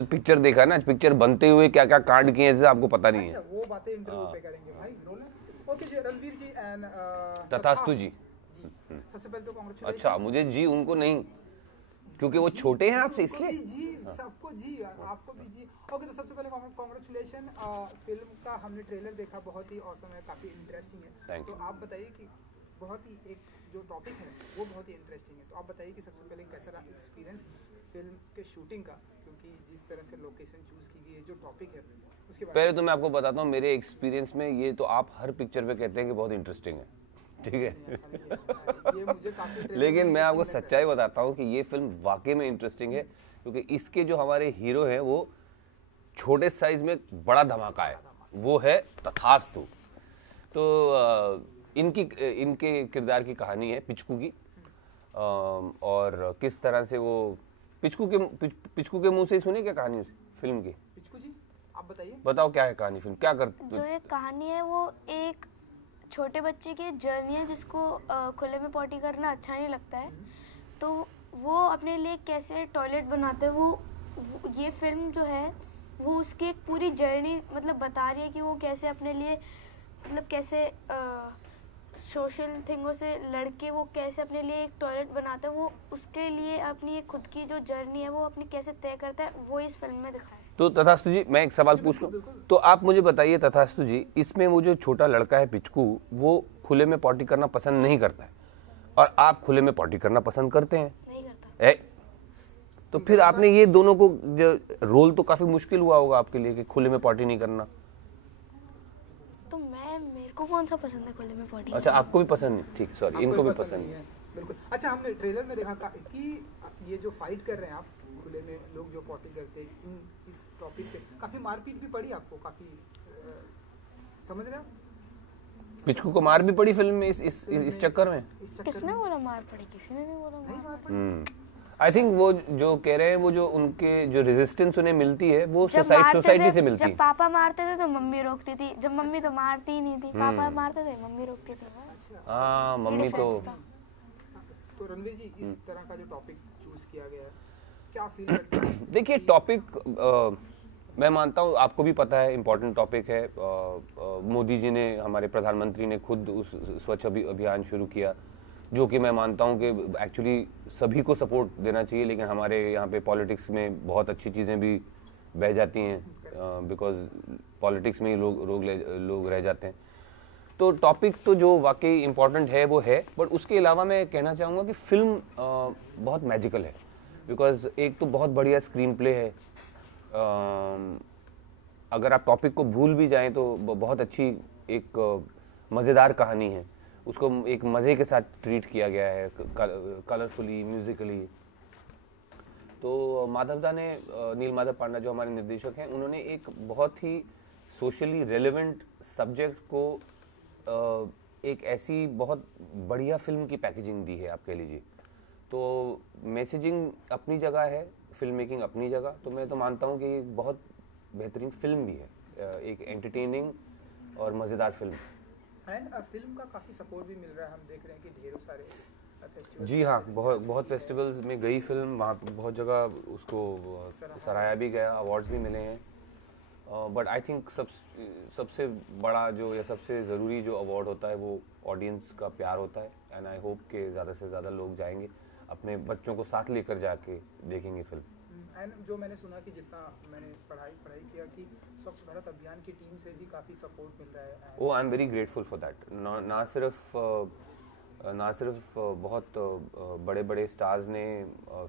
Picture देखा ना, picture बनते हुए क्या क्या कांड किए हैं आपको पता नहीं है। अच्छा, वो बातें इंटरव्यू पे करेंगे भाई। रोलर। ओके जी, रणवीर जी एंड तथास्तु जी। जी, सबसे पहले तो कांग्रेचुलेशन। अच्छा, मुझे जी, उनको नहीं, क्योंकि वो छोटे हैं आपसे इसलिए। जी, सबको जी, आपको भी जी। ओके, तो सबसे पहले कांग्रेचुलेशन। फिल्म का हमने ट्रेलर देखा, बहुत ही ऑसम है, काफ़ी इंटरेस्टिंग है। तो आप बताइए कि बहुत ही एक जो टॉपिक है वो बहुत ही इंटरेस्टिंग है, तो आप बताइए कि सबसे पहले कैसा रहा एक्सपीरियंस फिल्म के शूटिंग का, क्योंकि जिस तरह से लोकेशन चूज़ की गई है, जो टॉपिक है उसके बारे पहले तो मैं आपको बताता हूँ मेरे एक्सपीरियंस में, ये तो आप हर पिक्चर पे कहते हैं कि बहुत इंटरेस्टिंग है, ठीक है। ये मुझे काफ़ी लेकिन मैं आपको सच्चाई बताता हूँ कि ये फिल्म वाकई में इंटरेस्टिंग है, क्योंकि इसके जो हमारे हीरो हैं वो छोटे साइज में बड़ा धमाका है, वो है तथास्तु। तो इनकी इनके किरदार की कहानी है पिचकू की, और किस तरह से वो पिचकू के मुंह से ही सुनी क्या कहानी फिल्म की? पिचकू जी, आप बताइए, बताओ क्या है कहानी फिल्म, क्या कर जो ये कहानी है वो एक छोटे बच्चे की जर्नी है जिसको खुले में पॉटी करना अच्छा नहीं लगता है, तो वो अपने लिए कैसे टॉयलेट बनाते हैं, वो ये फिल्म जो है वो उसकी एक पूरी जर्नी मतलब बता रही है कि वो कैसे अपने लिए मतलब कैसे सोशल थिंगों से लड़के वो कैसे अपने लिए एक टॉयलेट बनाता है, वो उसके लिए अपनी एक खुद की जो जर्नी है वो अपनी कैसे तय करता है, वो इस फिल्म में दिखाया है। तो तथास्तु जी, मैं एक सवाल पूछूं, तो आप मुझे बताइए तथास्तु जी, इसमें वो जो छोटा लड़का है पिचकू, वो खुले में पॉटी करना पसंद नहीं करता है, और आप खुले में पॉटी करना पसंद करते हैं? नहीं करता। तो फिर आपने ये दोनों को जो रोल तो काफी मुश्किल हुआ होगा आपके लिए कि खुले में पॉटी नहीं करना। तो मेरे को कौन सा पसंद है खुले में पॉटी? अच्छा, आपको भी पसंद नहीं, ठीक, सॉरी, इनको भी पसंद नहीं है। बिल्कुल। अच्छा, हमने ट्रेलर में देखा कि ये जो फाइट कर रहे हैं आप खुले में, लोग जो पॉटी करते हैं, इस टॉपिक पे काफी मारपीट भी पड़ी आपको, काफी समझ रहे हो? पिचकू को मार भी पड़ी फिल्म में इस चक्कर में। किसने बोला मार पड़ी? किसी ने नहीं बोला मार पड़ी। आई थिंक वो जो कह रहे हैं, वो जो उनके जो रेजिस्टेंस उन्हें मिलती है वो सोसाइटी से मिलती है। जब पापा मारते थे तो मम्मी रोकती थी, जब मम्मी तो मारती ही नहीं थी, पापा मारते थे मम्मी रोकती थी। हाँ, मम्मी तो रणवीर जी, इस तरह का जो टॉपिक चूज किया गया है, क्या फील करते हैं? देखिए, टॉपिक मैं मानता हूँ आपको भी पता है, इम्पोर्टेंट टॉपिक है। मोदी जी ने, हमारे प्रधानमंत्री ने खुद उस स्वच्छ अभियान शुरू किया, जो कि मैं मानता हूँ कि एक्चुअली सभी को सपोर्ट देना चाहिए, लेकिन हमारे यहाँ पे पॉलिटिक्स में बहुत अच्छी चीज़ें भी बह जाती हैं, बिकॉज पॉलिटिक्स में ही लोग रह जाते हैं। तो टॉपिक तो जो वाकई इम्पोर्टेंट है वो है, बट उसके अलावा मैं कहना चाहूँगा कि फिल्म बहुत मैजिकल है, बिकॉज एक तो बहुत बढ़िया स्क्रीन प्ले है। अगर आप टॉपिक को भूल भी जाएं तो बहुत अच्छी एक मज़ेदार कहानी है, उसको एक मज़े के साथ ट्रीट किया गया है, कलरफुली, म्यूजिकली। तो माधवदा ने, नील माधव पांडा जो हमारे निर्देशक हैं, उन्होंने एक बहुत ही सोशली रेलेवेंट सब्जेक्ट को एक ऐसी बहुत बढ़िया फिल्म की पैकेजिंग दी है, आप कह लीजिए। तो मैसेजिंग अपनी जगह है, फिल्म मेकिंग अपनी जगह, तो मैं तो मानता हूँ कि एक बहुत बेहतरीन फिल्म भी है, एक एंटरटेनिंग और मज़ेदार फिल्म। एंड फिल्म का काफ़ी सपोर्ट भी मिल रहा है, हम देख रहे हैं कि ढेरों सारे फेस्टिवल। जी हाँ, बहुत फेस्टिवल्स में गई फिल्म, वहाँ पे बहुत जगह उसको सराहा भी गया, अवार्ड्स भी मिले हैं। बट आई थिंक सबसे बड़ा जो या सबसे ज़रूरी जो अवार्ड होता है वो ऑडियंस का प्यार होता है, एंड आई होप कि ज़्यादा से ज़्यादा लोग जाएंगे, अपने बच्चों को साथ लेकर जाके देखेंगे फिल्म। एंड जो मैंने सुना कि जितना मैंने पढ़ाई किया कि स्वच्छ भारत अभियान की टीम से भी काफ़ी सपोर्ट मिल रहा है। Oh, I am very grateful for that. ना सिर्फ बहुत बड़े बड़े स्टार्स ने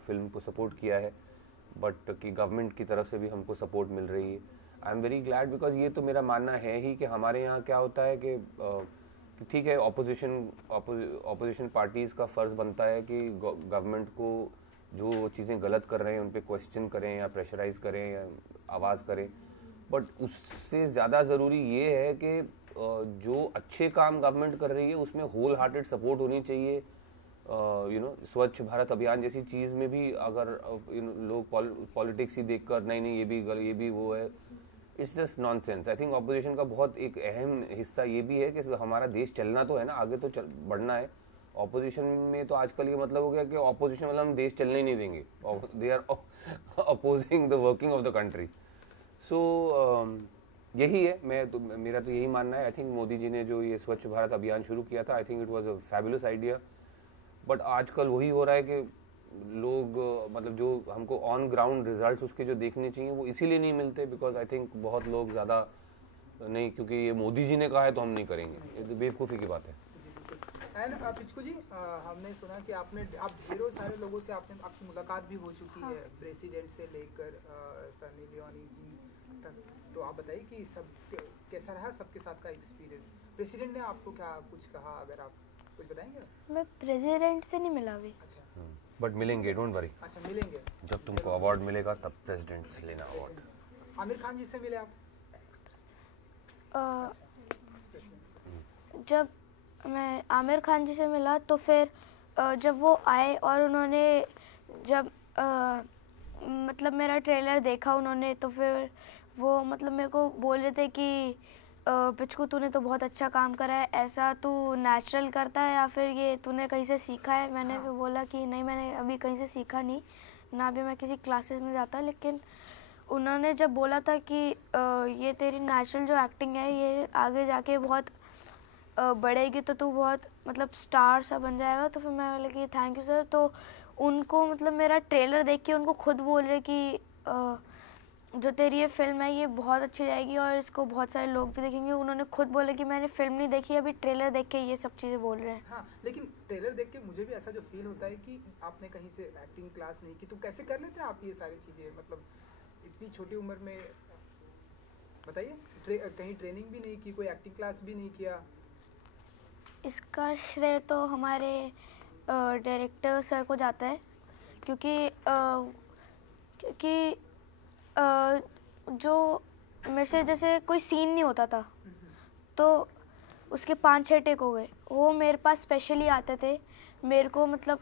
फिल्म को सपोर्ट किया है, बट कि गवर्नमेंट की तरफ से भी हमको सपोर्ट मिल रही है। आई एम वेरी ग्लैड, बिकॉज ये तो मेरा मानना है ही कि हमारे यहाँ क्या होता है कि ठीक है, ऑपोजिशन पार्टीज़ का फ़र्ज़ बनता है कि गवर्नमेंट को जो चीज़ें गलत कर रहे हैं उन पे क्वेश्चन करें या प्रेशराइज करें या आवाज़ करें, बट उससे ज़्यादा ज़रूरी ये है कि जो अच्छे काम गवर्नमेंट कर रही है उसमें होल हार्टेड सपोर्ट होनी चाहिए। स्वच्छ भारत अभियान जैसी चीज़ में भी अगर लोग पॉलिटिक्स ही देखकर नहीं ये भी वो है, it's just nonsense. I think opposition का बहुत एक अहम हिस्सा ये भी है कि हमारा देश चलना तो है ना, आगे तो बढ़ना है। ऑपोजिशन में तो आजकल ये मतलब हो गया कि ऑपोजिशन मतलब हम देश चलने ही नहीं देंगे, opposing the working of the country. So यही है, मेरा तो यही मानना है. आई थिंक मोदी जी ने जो ये स्वच्छ भारत अभियान शुरू किया था, I think it was a fabulous idea. But आजकल वही हो रहा है कि लोग मतलब जो हमको ऑन ग्राउंड रिजल्ट्स उसके जो देखने चाहिए वो इसीलिए नहीं मिलते, बिकॉज आई थिंक बहुत लोग ज़्यादा नहीं, क्योंकि ये मोदी जी ने कहा है तो हम नहीं करेंगे. ये तो बेवकूफ़ी की बात है. एंड पिचकू जी, हमने सुना कि आप ढेरों सारे लोगों से आपकी मुलाकात भी हो चुकी है, प्रेसिडेंट से लेकर सनी लियोनी जी तक. तो आप बताइए कि सब कैसा रहा सबके साथ का एक्सपीरियंस. प्रेसिडेंट ने आपको क्या कुछ कहा, अगर आप कुछ बताएंगे? मैं प्रेसिडेंट से नहीं मिला अभी. अच्छा, बट मिलेंगे, डोंट वरी. अच्छा मिलेंगे. जब तुमको अवार्ड मिलेगा तब प्रेसिडेंट से लेना अवार्ड. आमिर खान जी से मिले आप? जब मैं आमिर खान जी से मिला तो फिर जब वो आए और उन्होंने जब मतलब मेरा ट्रेलर देखा उन्होंने, तो फिर वो मतलब मेरे को बोल रहे थे कि पिचकू तूने तो बहुत अच्छा काम करा है, ऐसा तू नेचुरल करता है या फिर ये तूने कहीं से सीखा है. मैंने भी बोला कि नहीं, मैंने अभी कहीं से सीखा नहीं, ना भी मैं किसी क्लासेस में जाता. लेकिन उन्होंने जब बोला था कि ये तेरी नेचुरल जो एक्टिंग है ये आगे जाके बहुत बढ़ेगी, तो तू बहुत मतलब स्टार सा बन जाएगा. तो फिर मैं बोला कि थैंक यू सर. तो उनको मतलब मेरा ट्रेलर देख के उनको खुद बोल रहे कि जो तेरी ये फिल्म है ये बहुत अच्छी जाएगी और इसको बहुत सारे लोग भी देखेंगे. उन्होंने खुद बोला कि मैंने फिल्म नहीं देखी, अभी ट्रेलर देख के ये सब चीज़ें बोल रहे हैं. हाँ, लेकिन ट्रेलर देख के मुझे भी ऐसा जो फील होता है कि आपने कहीं से एक्टिंग क्लास नहीं की, तो कैसे कर लेते हैं आप ये सारी चीज़ें, मतलब इतनी छोटी उम्र में? बताइए. कहीं ट्रेनिंग भी नहीं की, कोई एक्टिंग क्लास भी नहीं किया? इसका श्रेय तो हमारे डायरेक्टर सर को जाता है, क्योंकि जो मेरे से जैसे कोई सीन नहीं होता था तो उसके 5-6 टेक हो गए. वो मेरे पास स्पेशली आते थे, मेरे को मतलब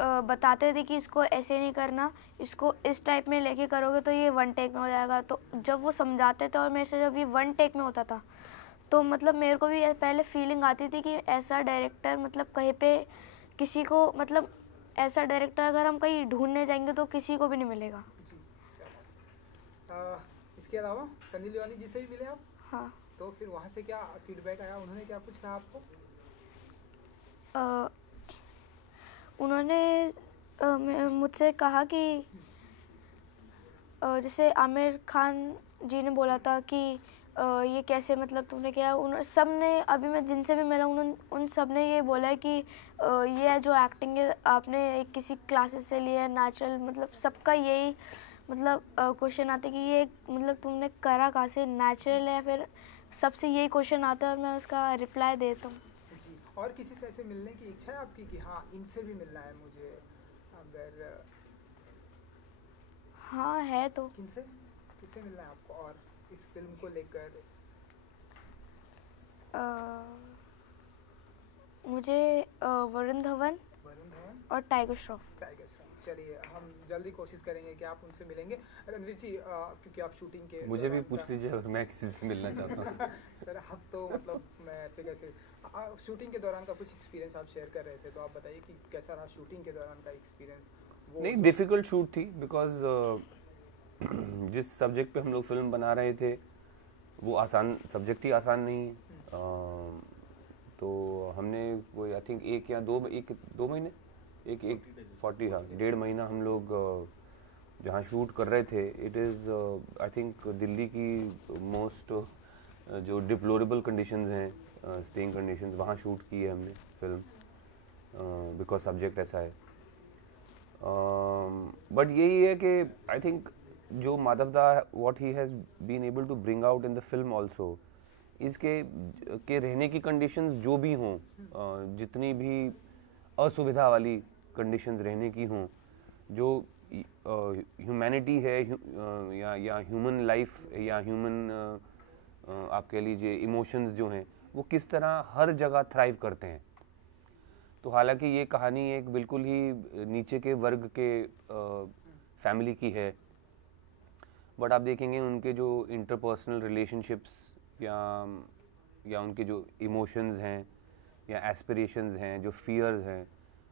बताते थे कि इसको ऐसे नहीं करना, इसको इस टाइप में लेके करोगे तो ये 1 टेक में हो जाएगा. तो जब वो समझाते थे और मेरे से जब ये 1 टेक में होता था तो मतलब मेरे को भी पहले फीलिंग आती थी कि ऐसा डायरेक्टर मतलब कहीं पे किसी को मतलब ऐसा डायरेक्टर अगर हम कहीं ढूंढने जाएंगे तो किसी को भी नहीं मिलेगा. इसके अलावा सनी लियोनी जी से भी मिले आप? हाँ. तो फिर वहाँ से क्या फीडबैक आया, उन्होंने क्या कुछ कहा आपको? उन्होंने मुझसे कहा कि जैसे आमिर खान जी ने बोला था कि ये कैसे मतलब तुमने किया. उन सब ने अभी मैं जिनसे भी मिला उन सब ने ये बोला है कि ये जो एक्टिंग है आपने किसी क्लासेस से लिया है, नेचुरल, मतलब सबका यही मतलब क्वेश्चन आता है कि ये मतलब तुमने करा कहाँ से, नेचुरल है. फिर सबसे यही क्वेश्चन आता है और मैं उसका रिप्लाई देता हूँ. जी. और किसी से ऐसे मिलने की इच्छा है आपकी कि हाँ इनसे भी मिलना है मुझे, अगर? हाँ है. तो किससे मिलना है आपको और इस फिल्म को लेकर? मुझे वरुण धवन और टाइगर श्रॉफ. चलिए, हम जल्दी कोशिश करेंगे कि आप उनसे मिलेंगे. रणवीर जी, क्योंकि आप शूटिंग के मुझे भी पूछ लीजिए अगर मैं किसी से मिलना चाहता हूँ. सर आप तो मतलब मैं ऐसे कैसे शूटिंग के दौरान का कुछ एक्सपीरियंस आप शेयर कर रहे थे, तो आप बताइए कि कैसा रहा शूटिंग के दौरान का एक्सपीरियंस? नहीं, डिफ़िकल्ट शूट थी, बिकॉज जिस सब्जेक्ट पे हम लोग फिल्म बना रहे थे वो आसान सब्जेक्ट ही आसान नहीं है. तो हमने कोई आई थिंक 1 या 2 महीने 40 हाँ 1.5 महीना हम लोग जहाँ शूट कर रहे थे. It is I think Delhi की मोस्ट जो डिप्लोरेबल कंडीशंस हैं, स्टेइंग कंडीशंस, वहाँ शूट की है हमने फिल्म, बिकॉज सब्जेक्ट ऐसा है. बट यही है कि आई थिंक जो Madhav da what he has been able to bring out in the film also, इसके के रहने की कंडीशंस जो भी हों, जितनी भी असुविधा वाली कंडीशंस रहने की हों, जो ह्यूमैनिटी है या ह्यूमन लाइफ या ह्यूमन आप कह लीजिए इमोशंस जो हैं वो किस तरह हर जगह थ्राइव करते हैं. तो हालांकि ये कहानी एक बिल्कुल ही नीचे के वर्ग के फैमिली की है, बट आप देखेंगे उनके जो इंटरपर्सनल रिलेशनशिप्स या उनके जो इमोशंस हैं या एस्पिरेशंस हैं, जो फियर्स हैं,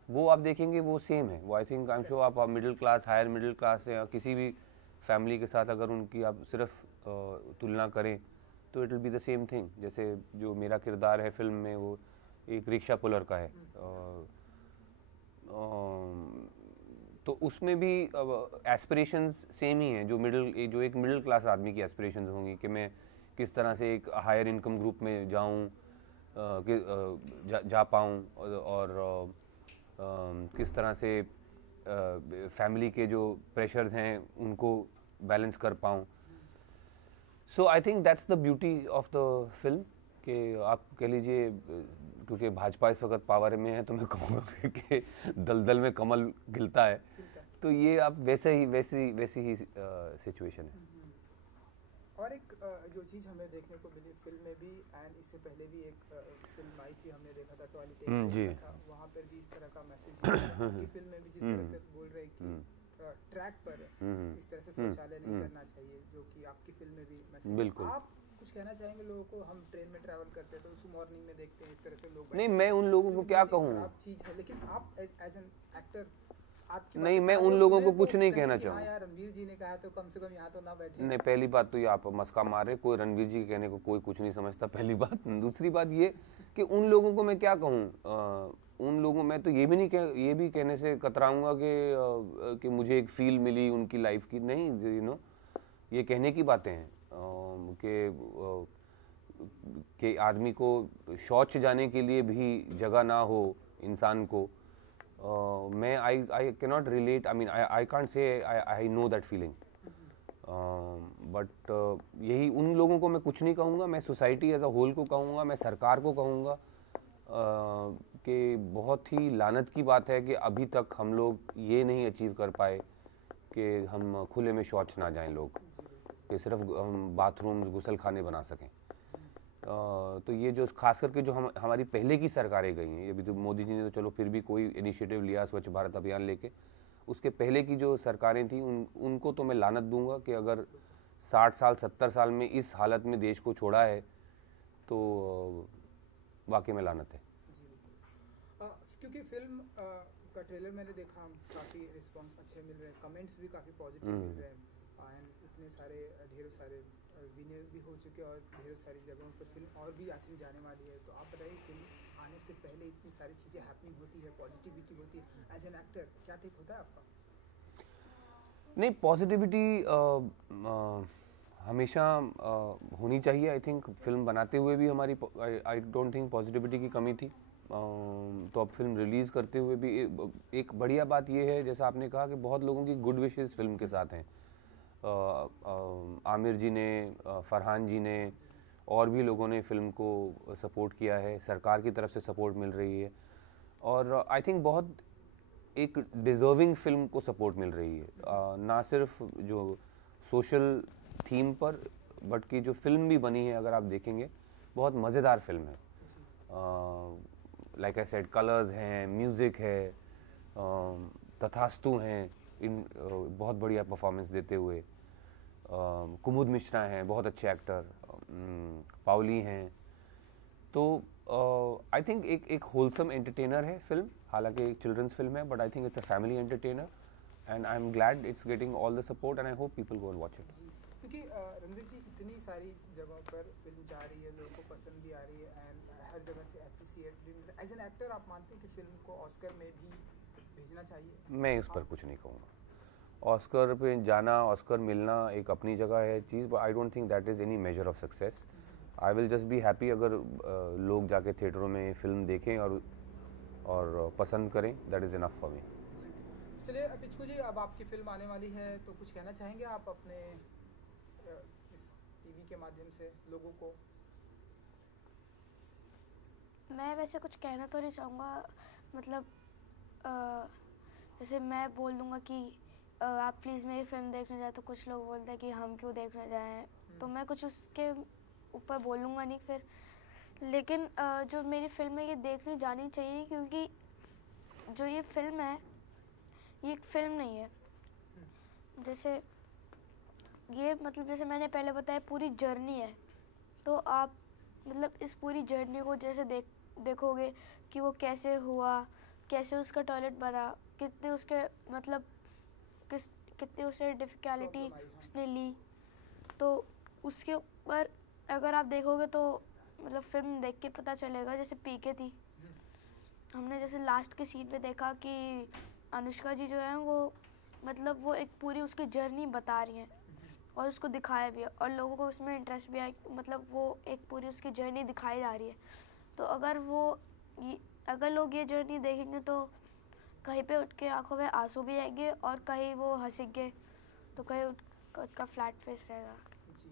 वो आप देखेंगे वो सेम है। वो I think I am sure आप middle class, higher middle class या किसी भी फैमिली के साथ अगर उनकी आप सिर्फ तुलना करें तो it will be the same thing. जैसे जो मेरा किरदार है फिल्म में वो एक रिक्शा पुलर का है, तो उसमें भी एस्पिरेशंस सेम ही हैं जो एक मिडिल क्लास आदमी की एस्पिरेशंस होंगी कि मैं किस तरह से एक हायर इनकम ग्रुप में जाऊं, जा पाऊं और किस तरह से फैमिली के जो प्रेशर्स हैं उनको बैलेंस कर पाऊं। So I think that's the beauty of the film कि आप कह लीजिए, क्योंकि भाजपा इस वक्त पावर में है तो मैं कहूँगा कि दलदल में कमल खिलता है, तो ये आप वैसी ही सिचुएशन है। और एक जो चीज़ हमें देखने को मिली फिल्म में भी एंड इससे पहले भी एक फिल्म आई थी, हमने देखा था टॉयलेट जी, वहाँ पर भी इस तरह का मैसेज फिल्म में भी जिस तरह से बोल रहे कि ट्रैक पर इस तरह से शौचालय नहीं करना चाहिए, जो कि आपकी फिल्म में भी मैसेज। बिल्कुल। आप कुछ कहना चाहेंगे लोगों को? हम ट्रेन में ट्रैवल करते हैं तो उस मॉर्निंग में देखते हैं इस तरह से लोग। नहीं, मैं उन लोगों को क्या कहूँ, चीज़ है, लेकिन आप एज एन एक्टर नहीं, मैं उन लोगों को कुछ नहीं कहना चाहूँगा। यार रणवीर जी ने कहा तो कम से कम यहाँ तो ना बैठे। नहीं, पहली बात तो ये आप मस्का मारे, कोई रणवीर जी के कहने को कोई कुछ नहीं समझता, पहली बात। दूसरी बात ये कि उन लोगों को मैं क्या कहूँ, उन लोगों मैं तो ये भी कहने से कतराऊंगा कि मुझे एक फील मिली उनकी लाइफ की। नहीं, ये कहने की बातें हैं कि आदमी को शौच जाने के लिए भी जगह ना हो इंसान को। मैं I cannot relate, I mean I can't say I know that feeling, but यही उन लोगों को मैं कुछ नहीं कहूँगा, मैं सोसाइटी एज अ होल को कहूँगा, मैं सरकार को कहूँगा कि बहुत ही लानत की बात है कि अभी तक हम लोग ये नहीं अचीव कर पाए कि हम खुले में शौच ना जाएं लोग, कि सिर्फ हम बाथरूम्स, गुसल खाने बना सकें। तो ये जो खास करके जो हमारी पहले की सरकारें गई हैं, अभी तो मोदी जी ने तो चलो फिर भी कोई इनिशिएटिव लिया स्वच्छ भारत अभियान लेके, उसके पहले की जो सरकारें थी उनको तो मैं लानत दूंगा कि अगर 60 साल 70 साल में इस हालत में देश को छोड़ा है तो वाकई में लानत है। क्योंकि फिल्म का ट्रेलर मैंने देखा, काफ़ी रिस्पांस अच्छे मिल रहे हैं, कमेंट्स भी काफ़ी पॉजिटिव मिल रहे हैं एंड इतने सारे ढेरों सारे विनर भी हो चुके और ढेरों सारी जगहों पर फिल्म और भी आखिर जाने वाली है। तो आप बताइए, फिल्म आने से पहले इतनी सारी चीज़ें हैपनिंग होती है, पॉजिटिविटी होती है, एज एन एक्टर क्या टेक होता है आपका? नहीं, पॉजिटिविटी हमेशा होनी चाहिए। आई थिंक फिल्म बनाते हुए भी हमारी आई डोंट थिंक पॉजिटिविटी की कमी थी, तो अब फिल्म रिलीज़ करते हुए भी एक बढ़िया बात ये है, जैसा आपने कहा कि बहुत लोगों की गुड विशेस फिल्म के साथ हैं। आमिर जी ने, फरहान जी ने और भी लोगों ने फिल्म को सपोर्ट किया है, सरकार की तरफ से सपोर्ट मिल रही है और आई थिंक बहुत एक डिज़र्विंग फिल्म को सपोर्ट मिल रही है, ना सिर्फ जो सोशल थीम पर बट कि जो फिल्म भी बनी है, अगर आप देखेंगे बहुत मज़ेदार फिल्म है। लाइक आई सेड, कलर्स हैं, म्यूज़िक है, तथास्तु हैं, इन बहुत बढ़िया परफॉर्मेंस देते हुए, कुमुद मिश्रा हैं बहुत अच्छे एक्टर, पाउली हैं, तो आई थिंक एक होलसम एंटरटेनर है फिल्म। हालांकि एक चिल्ड्रंस फिल्म है but I think it's a family entertainer and I am glad it's getting all the support and I hope people go and watch it. क्योंकि रणवीर जी, इतनी सारी जगहों पर फिल्म जा रही है, लोगों को पसंद भी आ रही है एंड हर जगह से एप्रिसिएट, एज एन एक्टर आप मानते हैं कि फिल्म को ऑस्कर में भी भेजना चाहिए? मैं इस पर कुछ नहीं कहूँगा। ऑस्कर पे जाना, ऑस्कर मिलना एक अपनी जगह है चीज़, but I don't think that is any measure of success. I will just be happy अगर लोग जाके थिएटरों में फिल्म देखें और पसंद करें, that is enough for me. चलिए पिचकू जी, अब आपकी फिल्म आने वाली है तो कुछ कहना चाहेंगे आप अपने इस टीवी के माध्यम से लोगों को? मैं वैसे कुछ कहना तो नहीं चाहूँगा, मतलब जैसे मैं बोल दूँगा कि आप प्लीज़ मेरी फिल्म देखने जाए तो कुछ लोग बोलते हैं कि हम क्यों देखने जाएं, तो मैं कुछ उसके ऊपर बोलूँगा नहीं फिर। लेकिन जो मेरी फिल्म है ये देखने जानी चाहिए, क्योंकि जो ये फिल्म है ये एक फिल्म नहीं है। जैसे ये मतलब जैसे मैंने पहले बताया पूरी जर्नी है, तो आप मतलब इस पूरी जर्नी को जैसे देखोगे कि वो कैसे हुआ, कैसे उसका टॉयलेट बना, कितने उसके मतलब कितनी उसे डिफ़िकल्टी उसने ली। तो उसके ऊपर अगर आप देखोगे तो मतलब फिल्म देख के पता चलेगा। जैसे पीके थी, हमने जैसे लास्ट के सीन में देखा कि अनुष्का जी जो है वो मतलब वो एक पूरी उसकी जर्नी बता रही हैं और उसको दिखाया भी है और लोगों को उसमें इंटरेस्ट भी आया, मतलब वो एक पूरी उसकी जर्नी दिखाई जा रही है। तो अगर लोग ये जर्नी देखेंगे तो कहीं पे उठ के आंखों में आंसू भी आएंगे और कहीं वो हंसेंगे तो कहीं उनका फ्लैट फेस रहेगा। जी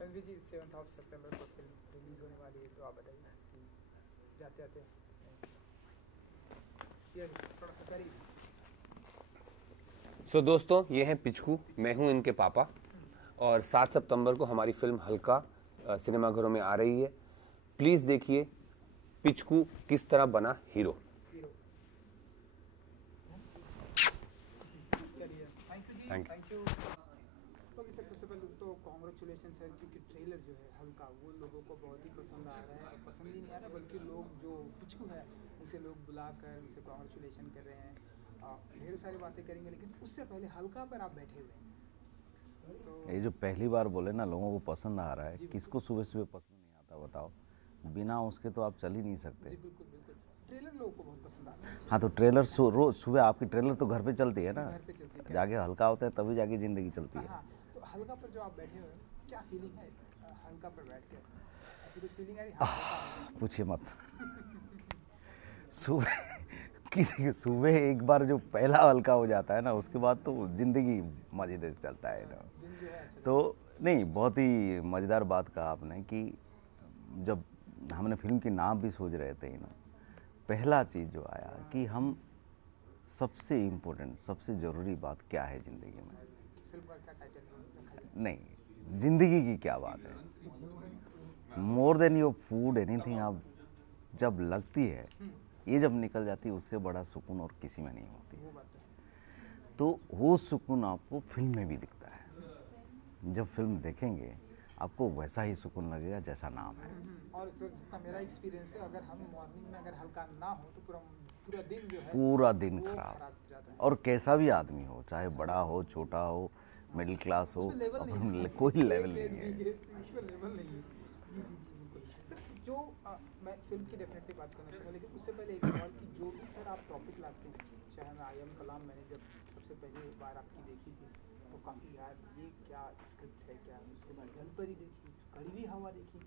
रणवीर जी, 7 सितंबर को फिल्म रिलीज होने वाली है, तो आप बताइए कि जाते आते ये थोड़ा सा करीब। सो दोस्तों, ये हैं पिचकू, मैं हूं इनके पापा, और 7 सितंबर को हमारी फिल्म हल्का सिनेमाघरों में आ रही है। प्लीज़ देखिए पिचकू किस तरह बना हीरो। चलिए, थैंक यू। ओके सर, सबसे पहले तो कॉन्ग्रेचुलेशन सर, क्योंकि ट्रेलर जो है हल्का वो लोगों को बहुत ही पसंद आ रहा है। और पसंद ही नहीं आ रहा बल्कि लोग जो पिचकू है उसे लोग बुलाकर उसे कॉन्ग्रेचुलेशन कर रहे हैं, ढेर सारी बातें करेंगे। लेकिन उससे पहले हल्का पर आप बैठे हुए हैं, तो ये जो पहली बार बोले ना लोगों को पसंद आ रहा है, किसको सुबह सुबह पसंद नहीं आता बताओ? बिना उसके तो आप चल ही नहीं सकते। जी बिल्कुल बिल्कुल, ट्रेलर लोगों को बहुत पसंद आता है। हाँ, तो ट्रेलर रोज सुबह आपकी ट्रेलर तो घर पे चलती है ना, घर पे चलती है। जाके हल्का होता है तभी जाके ज़िंदगी चलती है। हाँ, तो हल्का पर जो आप बैठे हुए हैं, क्या फीलिंग है हल्का पर बैठ के? ऐसी कुछ फीलिंग आ रही है? पूछिए मत। सुबह सुबह एक बार जो पहला हल्का हो जाता है ना, उसके बाद तो ज़िंदगी मज़ेदार चलता है ना। दिन जो है अच्छा तो नहीं, बहुत ही मज़ेदार बात कहा आपने कि जब हमने फिल्म की नाम भी सोच रहे थे ना, पहला चीज़ जो आया कि हम सबसे इम्पोर्टेंट, सबसे ज़रूरी बात क्या है ज़िंदगी में? फिल्म का क्या टाइटल रखा जाए? नहीं, ज़िंदगी की क्या बात है? More than your food anything, आप जब लगती है, ये जब निकल जाती है, उससे बड़ा सुकून और किसी में नहीं होती। वो बात है। तो वो सुकून आपको फिल्म में भी दिखता है। जब फिल्म देखेंगे आपको वैसा ही सुकून लगेगा जैसा नाम है। और सर, जितना मेरा एक्सपीरियंस है, अगर हम मॉर्निंग में अगर हल्का ना हो तो पूरा दिन जो है पूरा दिन वो खराब। खराब हो जाता है। और कैसा भी आदमी हो, चाहे बड़ा हो, छोटा हो, मिडिल क्लास हो, उसमें लेवल नहीं है। कोई लेवल नहीं है। उसमें लेवल नहीं है। जी जी जी बिल्कुल सर। जो मैं फिल्म की डेफिनेटली बात करना चाहूँगा, लेकिन उससे पहले एक सवाल कि जो भी सर आप टॉपिक लाते हैं, चाहे मैं आई एम कलाम, मैंने जब सबसे पहले बार आपकी देखी थी तो काफ़ी यार ये क्या स्क्रिप्ट है क्या, उसके बाद जल परी देखी, कड़वी हवा देखी,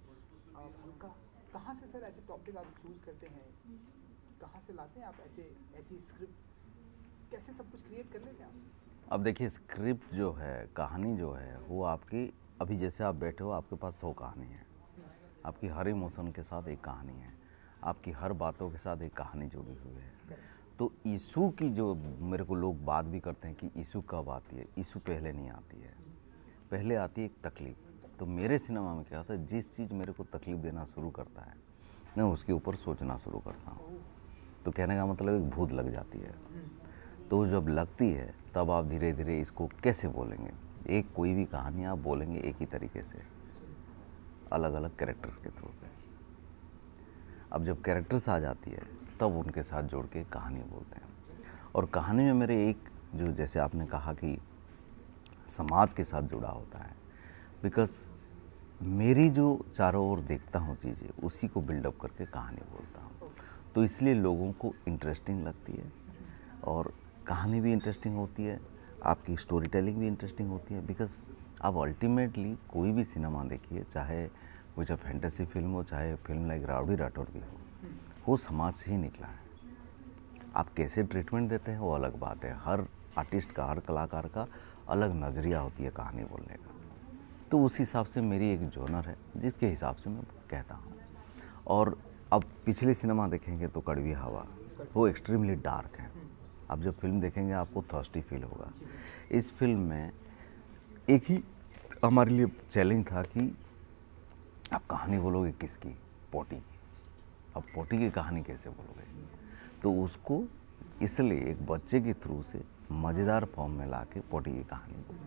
हल्का। कहाँ से सर ऐसे टॉपिक आप चूज़ करते हैं, कहाँ से लाते हैं आप ऐसी स्क्रिप्ट, कैसे सब कुछ क्रिएट कर लेते हैं आप? अब देखिए, स्क्रिप्ट जो है, कहानी जो है, वो आपकी, अभी जैसे आप बैठे हो आपके पास 100 कहानी है, आपकी हर इमोशन के साथ एक कहानी है, आपकी हर बातों के साथ एक कहानी जुड़ी हुई है। तो इशू की जो मेरे को लोग बात भी करते हैं कि इशू कब आती है, इशू पहले नहीं आती है, पहले आती है एक तकलीफ। तो मेरे सिनेमा में क्या होता है, जिस चीज़ मेरे को तकलीफ देना शुरू करता है मैं उसके ऊपर सोचना शुरू करता हूँ। तो कहने का मतलब एक भूत लग जाती है। तो जब लगती है तब आप धीरे धीरे इसको कैसे बोलेंगे, एक कोई भी कहानी आप बोलेंगे एक ही तरीके से, अलग अलग कैरेक्टर्स के थ्रू पे। अब जब कैरेक्टर्स आ जाती है तब उनके साथ जोड़ के कहानी बोलते हैं। और कहानी में मेरे एक जो, जैसे आपने कहा कि समाज के साथ जुड़ा होता है, बिकॉज मेरी जो चारों ओर देखता हूँ चीज़ें, उसी को बिल्डअप करके कहानी बोलता हूँ। तो इसलिए लोगों को इंटरेस्टिंग लगती है और कहानी भी इंटरेस्टिंग होती है, आपकी स्टोरी टेलिंग भी इंटरेस्टिंग होती है। बिकॉज आप अल्टीमेटली कोई भी सिनेमा देखिए, चाहे वो जब फैंटेसी फिल्म हो, चाहे फिल्म लाइक राउडी राठौड़ भी हो, वो समाज से ही निकला है। आप कैसे ट्रीटमेंट देते हैं वो अलग बात है। हर आर्टिस्ट का, हर कलाकार का अलग नज़रिया होती है कहानी बोलने का। तो उस हिसाब से मेरी एक जोनर है जिसके हिसाब से मैं कहता हूँ। और अब पिछले सिनेमा देखेंगे तो कड़वी हवा, वो एक्सट्रीमली डार्क है। अब जब फिल्म देखेंगे आपको थर्स्टी फील होगा। इस फिल्म में एक ही हमारे लिए चैलेंज था कि आप कहानी बोलोगे किसकी, पोटी की। अब पोटी की कहानी कैसे बोलोगे, तो उसको इसलिए एक बच्चे के थ्रू से मज़ेदार फॉर्म में ला के पोटी की कहानी बोले।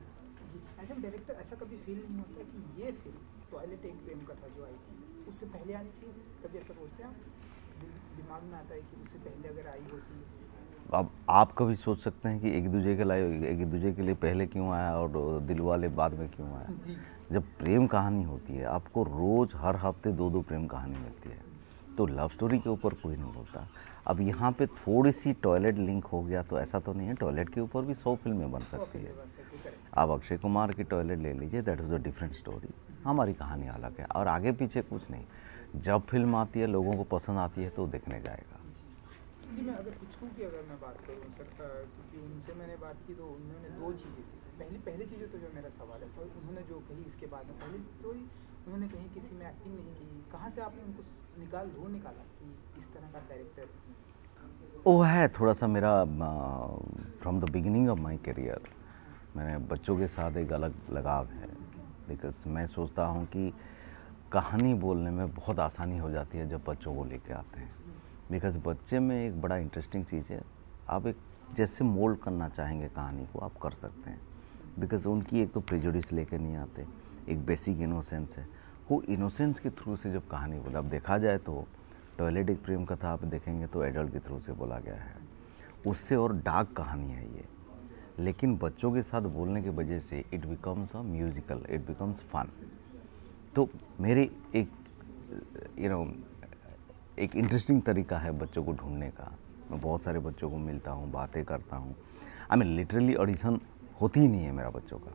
जी, ऐसे में डायरेक्टर ऐसा कभी फील नहीं होता कि ये फिल्म टॉयलेट एक प्रेम कथा जो आई थी उससे पहले आनी चाहिए थी? कभी ऐसा सोचते हैं आप? दिमाग में आता है कि उससे पहले अगर आई होती आप कभी सोच सकते हैं कि एक दूसरे के लिए पहले क्यों आया और दिल वाले बाद में क्यों आया? जब प्रेम कहानी होती है, आपको रोज़ हर हफ्ते 2-2 प्रेम कहानी मिलती है, तो लव स्टोरी के ऊपर कोई नहीं बोलता। अब यहाँ पे थोड़ी सी टॉयलेट लिंक हो गया तो ऐसा तो नहीं है, टॉयलेट के ऊपर भी 100 फिल्में बन सकती है। आप अक्षय कुमार की टॉयलेट ले लीजिए, that is a different story. हमारी कहानी अलग है और आगे पीछे कुछ नहीं। जब फिल्म आती है, लोगों को पसंद आती है तो देखने जाएगा। जी, मैं अगर कुछ की अगर मैं बात करूँ सर, क्योंकि उनसे मैंने बात की तो उन्होंने 2 चीज़ें, पहली चीज़ तो जो मेरा सवाल है, और उन्होंने जो कही इसके बाद में पहली स्टोरी उन्होंने कही किसी में एक्टिंग नहीं की, कहाँ से आपने उनको ढूंढ निकाला कि इस तरह का कैरेक्टर? वो है थोड़ा सा मेरा from the beginning of my career, मैंने बच्चों के साथ एक अलग लगाव है। बिकॉज मैं सोचता हूँ कि कहानी बोलने में बहुत आसानी हो जाती है जब बच्चों को लेके आते हैं। बिकॉज बच्चे में एक बड़ा इंटरेस्टिंग चीज़ है, आप एक जैसे मोल्ड करना चाहेंगे कहानी को आप कर सकते हैं। बिकॉज उनकी एक तो प्रेजुडिस लेके नहीं आते, एक बेसिक इनोसेंस है, वो इनोसेंस के थ्रू से जब कहानी बोला, अब देखा जाए तो टॉयलेट एक प्रेम कथा आप देखेंगे तो एडल्ट के थ्रू से बोला गया है, उससे और डार्क कहानी है ये, लेकिन बच्चों के साथ बोलने की वजह से it becomes a musical, it becomes fun. तो मेरे एक इंटरेस्टिंग तरीका है बच्चों को ढूंढने का। मैं बहुत सारे बच्चों को मिलता हूँ, बातें करता हूँ। आई मीन लिटरली ऑडिशन होती ही नहीं है मेरा बच्चों का,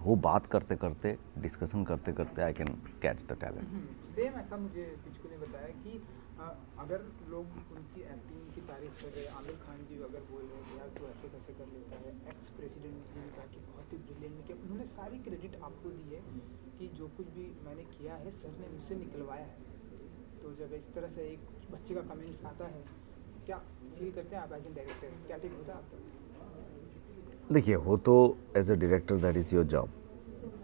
वो बात करते करते, डिस्कशन करते करते I can catch the talent. Same ऐसा मुझे पिचकू ने बताया कि अगर लोग उनकी एक्टिंग की तारीफ कर रहे हैं, आमिर खान जी अगर बोल रहे हैं यार तो ऐसे कैसे कर लेता है, एक्स प्रेसिडेंट जी ने कहा कि बहुत ही ब्रिलियंट किया, उन्होंने सारी क्रेडिट आपको दी है कि जो कुछ भी मैंने किया है सर ने मुझसे निकलवाया है। तो जब इस तरह से एक बच्चे का कमेंट्स आता है, क्या फील करते हैं आप एज ए डायरेक्टर, क्या टिप होता है आपका? देखिए, वो तो as a director that is your job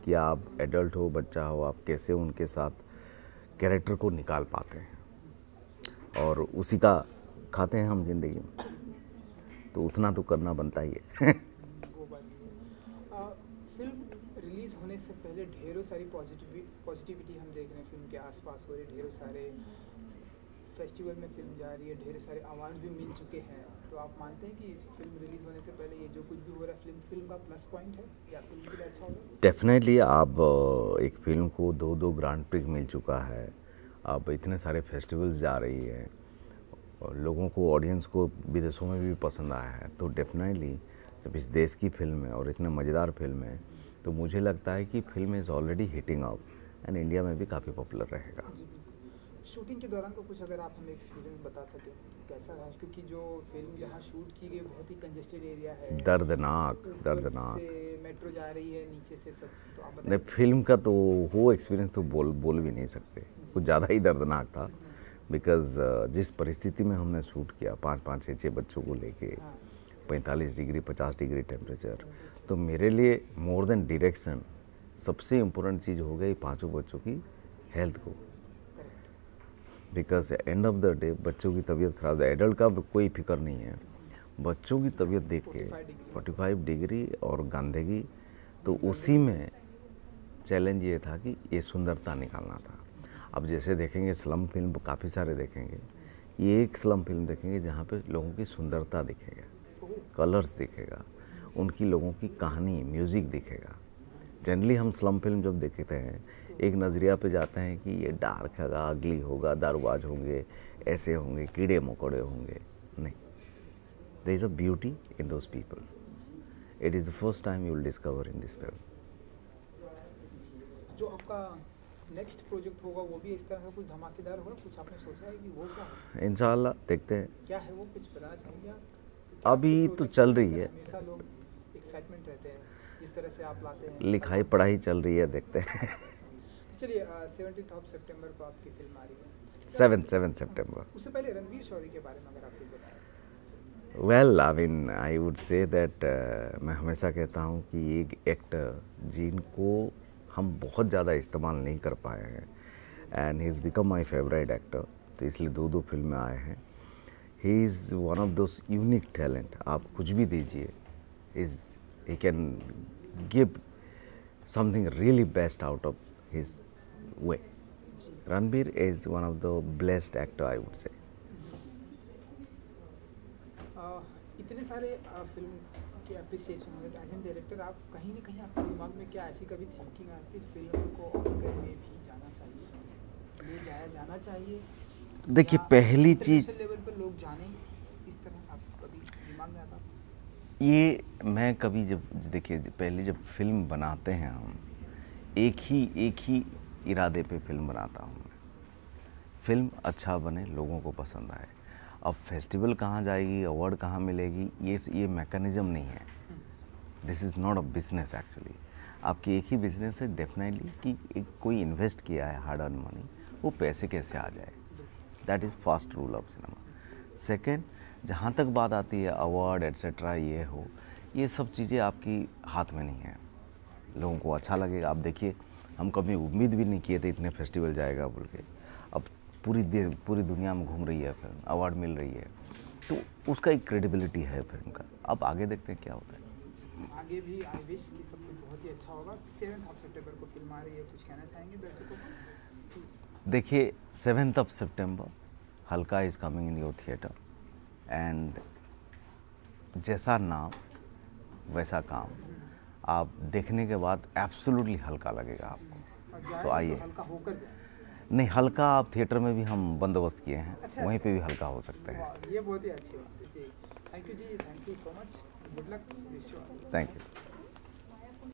कि आप एडल्ट हो, बच्चा हो, आप कैसे उनके साथ कैरेक्टर को निकाल पाते हैं, और उसी का खाते हैं हम जिंदगी में, तो उतना तो करना बनता ही है। वो बात है। फिल्म रिलीज़ होने से पहले ढेरों सारी पॉजिटिविटी हम देख रहे हैं फिल्म के आसपास हो रही, ढेरों सारे फेस्टिवल में फिल्म जा रही है, ढेर सारे अवार्ड भी मिल चुके हैं। तो आप मानते हैं कि फिल्म रिलीज़ होने से पहले ये जो कुछ भी हो रहा है फिल्म का प्लस पॉइंट है या फिल्म के लिए अच्छा होगा? डेफिनेटली। आप एक फिल्म को 2-2 ग्रांड प्रिक्स मिल चुका है, आप इतने सारे फेस्टिवल्स जा रही है, और लोगों को, ऑडियंस को विदेशों में भी पसंद आया है, तो डेफिनेटली जब इस देश की फिल्म है और इतने मज़ेदार फिल्म है, तो मुझे लगता है कि film is already hitting out and India में भी काफ़ी पॉपुलर रहेगा। शूटिंग के दौरान को कुछ अगर आप हमें एक्सपीरियंस बता सकें कैसा रहा, क्योंकि जो फिल्म जहाँ शूट की गई बहुत ही कंजेस्टेड एरिया है, दर्दनाक मेट्रो जा रही है नीचे से सब, तो आप नहीं, फिल्म का तो वो एक्सपीरियंस तो बोल भी नहीं सकते, कुछ ज़्यादा ही दर्दनाक था। बिकॉज जिस परिस्थिति में हमने शूट किया, 5-5, 6-6 बच्चों को लेके, 45 डिग्री 50 डिग्री टेम्परेचर, तो मेरे लिए मोर देन डायरेक्शन सबसे इम्पोर्टेंट चीज़ हो गई 5 बच्चों की हेल्थ को। Because end of the day बच्चों की तबीयत ख़राब है, एडल्ट का कोई फिक्र नहीं है, बच्चों की तबीयत देख के 45 डिग्री और गंदगी, तो उसी में चैलेंज ये था कि ये सुंदरता निकालना था। अब जैसे देखेंगे स्लम फिल्म काफ़ी सारे देखेंगे, ये एक स्लम फिल्म देखेंगे जहाँ पे लोगों की सुंदरता दिखेगा, कलर्स दिखेगा, उनकी लोगों की कहानी, म्यूज़िक दिखेगा। जनरली हम स्लम फिल्म जब देखते हैं एक नज़रिया पे जाते हैं कि ये डार्क होगा, अगली होगा, दारूबाज होंगे, ऐसे होंगे, कीड़े मकोड़े होंगे। नहीं, there is a beauty in those people. It is the first time you will discover in this film. जो आपका नेक्स्ट प्रोजेक्ट होगा वो भी इस तरह का कुछ धमाकेदार होगा, कुछ आपने सोचा है कि वो क्या है? इंशाल्लाह देखते हैं। क्या है वो, कुछ पता चलेगा? अभी तो चल रही है, हमेशा लोग एक्साइटमेंट रहते हैं जिस तरह से आप लाते हैं, लिखाई पढ़ाई चल रही है, देखते हैं। चलिए 17 सितंबर को आपकी फिल्म आ रही है, 7 सितंबर। उससे पहले रणवीर शौरी के बारे में अगर आप कुछ बताएं। Well, I mean I would say that, मैं हमेशा कहता हूँ कि एक एक्टर जिनको हम बहुत ज़्यादा इस्तेमाल नहीं कर पाए हैं, and he is become my favourite actor, तो इसलिए 2 फिल्में आए हैं। He is one of those unique talent, आप कुछ भी दीजिए, he can give something really best out of his way. Ranbir is one of the blessed actor, I would say. इतने सारे फिल्म के अप्रिसिएशन हुए, एज एन डायरेक्टर आप कहीं ना कहीं आपके दिमाग में क्या ऐसी कभी थिंकिंग आती फिल्म को ऑस्कर में भी जाना चाहिए, ले जाया जाना चाहिए? देखिए पहली चीज़ लेवल पर लोग जाने इस तरह, आप कभी दिमाग में आता? ये मैं कभी जब देखिए पहले जब फिल्म बनाते हैं हम एक ही इरादे पे फिल्म बनाता हूँ मैं, फिल्म अच्छा बने, लोगों को पसंद आए। अब फेस्टिवल कहाँ जाएगी, अवार्ड कहाँ मिलेगी, ये मैकेनिज़्म नहीं है। This is not a business actually. आपकी एक ही बिजनेस है डेफिनेटली कि एक कोई इन्वेस्ट किया है हार्ड अर्न मनी, वो पैसे कैसे आ जाए। That is first rule of cinema. Second, जहाँ तक बात आती है अवार्ड एट्सेट्रा ये हो, ये सब चीज़ें आपकी हाथ में नहीं है। लोगों को अच्छा लगेगा। आप देखिए हम कभी उम्मीद भी नहीं किए थे इतने फेस्टिवल जाएगा बोल के, अब पूरी दुनिया में घूम रही है फिल्म, अवार्ड मिल रही है, तो उसका एक क्रेडिबिलिटी है फिल्म का। अब आगे देखते हैं क्या होता है। आगे भी आई विश कि सब कुछ बहुत ही अच्छा होगा। 7 सितंबर को फिल्म आ रही है, कुछ कहना चाहेंगे दर्शकों को? देखिए 7 सितंबर हल्का is coming in your theatre and जैसा नाम वैसा काम, आप देखने के बाद एब्सोल्युटली हल्का लगेगा आपको। तो आइए। हल्का होकर जाए। नहीं, हल्का आप थिएटर में भी हम बंदोबस्त किए हैं। अच्छा, वहीं पे भी हल्का हो सकते हैं। ये बहुत ही अच्छी बात है जी। थैंक यू जी, thank you so much, good luck, wish you all. Thank you.